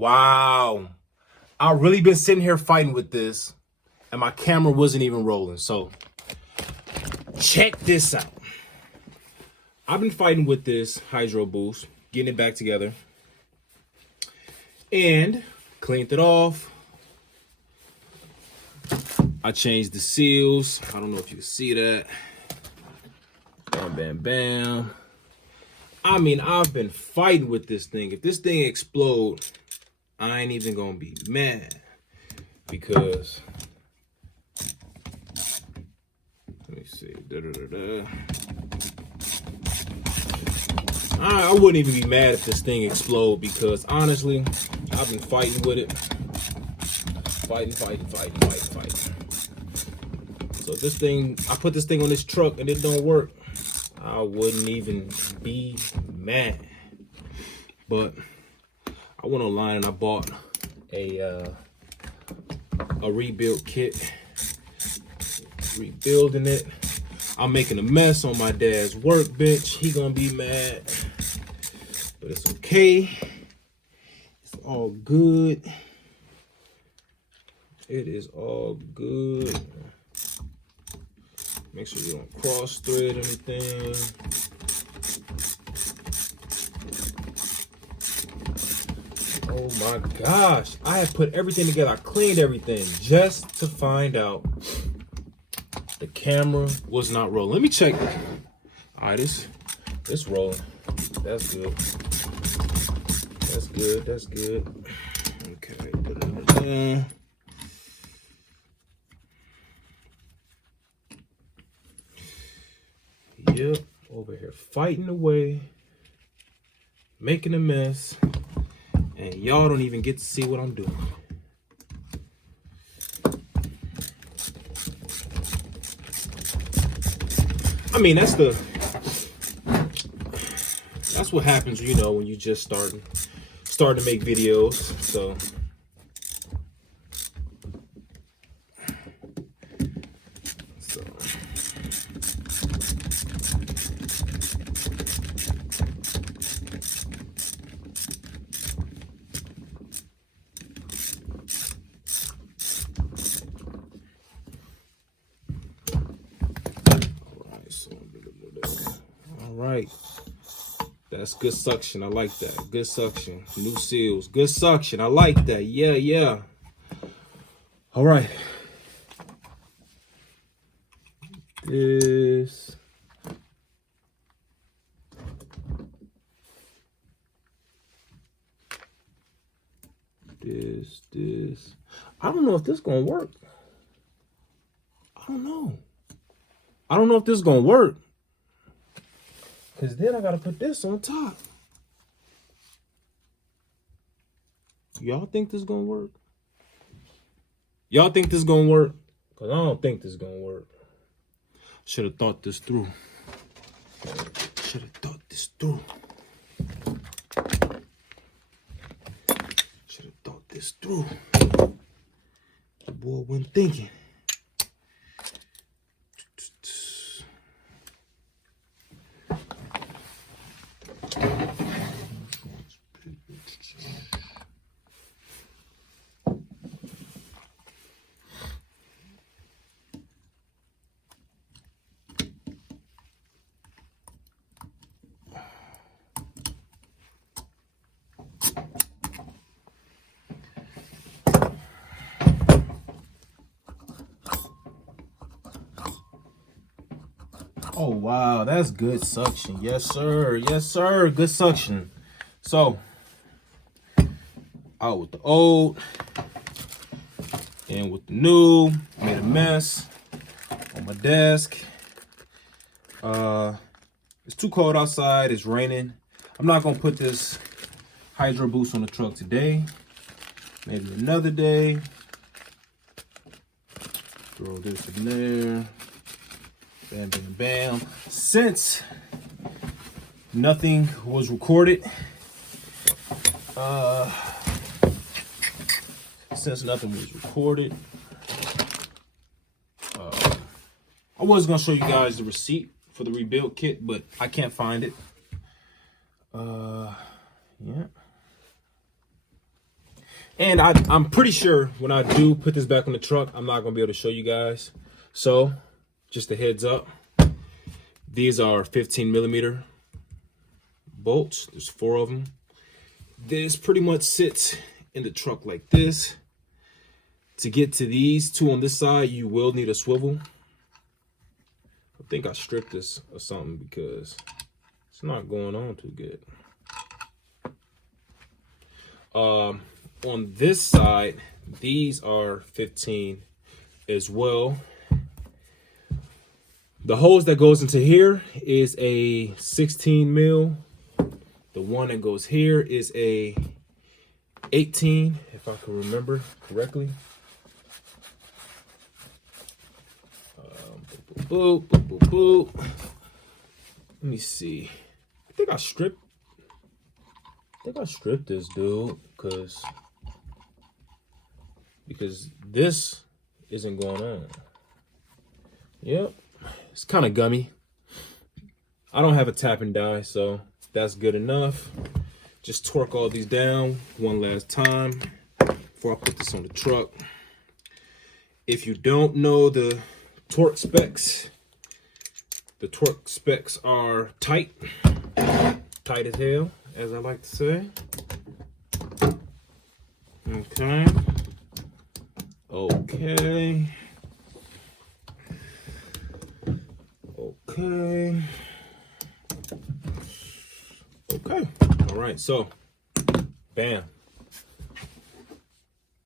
Wow. I've really been sitting here fighting with this, and my camera wasn't even rolling. So check this out. I've been fighting with this HydroBoost, getting it back together, and cleaned it off. I changed the seals. I don't know if you can see that. Bam, bam, bam. I mean, I've been fighting with this thing. If this thing explodes, I ain't even gonna be mad, because let me see. I wouldn't even be mad if this thing explode, because honestly, I've been fighting with it. Fighting. So this thing, I put this thing on this truck and it don't work, I wouldn't even be mad. But I went online and I bought a rebuild kit. Rebuilding it. I'm making a mess on my dad's workbench. He gonna be mad, but it's okay. It's all good. It is all good. Make sure you don't cross thread anything. Oh my gosh. I have put everything together. I cleaned everything just to find out the camera was not rolling. Let me check. All right, it's rolling. That's good. That's good. Okay. Yep, over here fighting away, making a mess, and y'all don't even get to see what I'm doing. I mean, that's what happens, you know, when you just start to make videos. So all right. That's good suction. I like that. Good suction. New seals. Good suction. I like that. Yeah. All right. This. I don't know if this is gonna work. I don't know if this is gonna work. Because then I got to put this on top. Y'all think this is going to work? Y'all think this is going to work? Because I don't think this is going to work. Should have thought this through. The boy wasn't thinking. Oh, wow. That's good suction. Yes, sir. Good suction. So, out with the old, in with the new. Made a mess on my desk. It's too cold outside. It's raining. I'm not going to put this HydroBoost on the truck today. Maybe another day. Throw this in there. Bam, bam, bam. Since nothing was recorded, I was gonna show you guys the receipt for the rebuild kit, but I can't find it. Yeah. And I'm pretty sure when I do put this back on the truck, I'm not going to be able to show you guys. So just a heads up. These are 15 millimeter bolts. There's 4 of them. This pretty much sits in the truck like this. To get to these 2 on this side, you will need a swivel. I think I stripped this or something because it's not going on too good. On this side, these are 15 as well. The hose that goes into here is a 16 mil. The one that goes here is a 18, if I can remember correctly. Boop, boop, boop, boop. Let me see. I think I stripped this dude because this isn't going on. Yep, it's kind of gummy. I don't have a tap and die, so that's good enough. Just torque all these down one last time before I put this on the truck. If you don't know the torque specs are tight as hell, as I like to say. Okay. All right, so bam.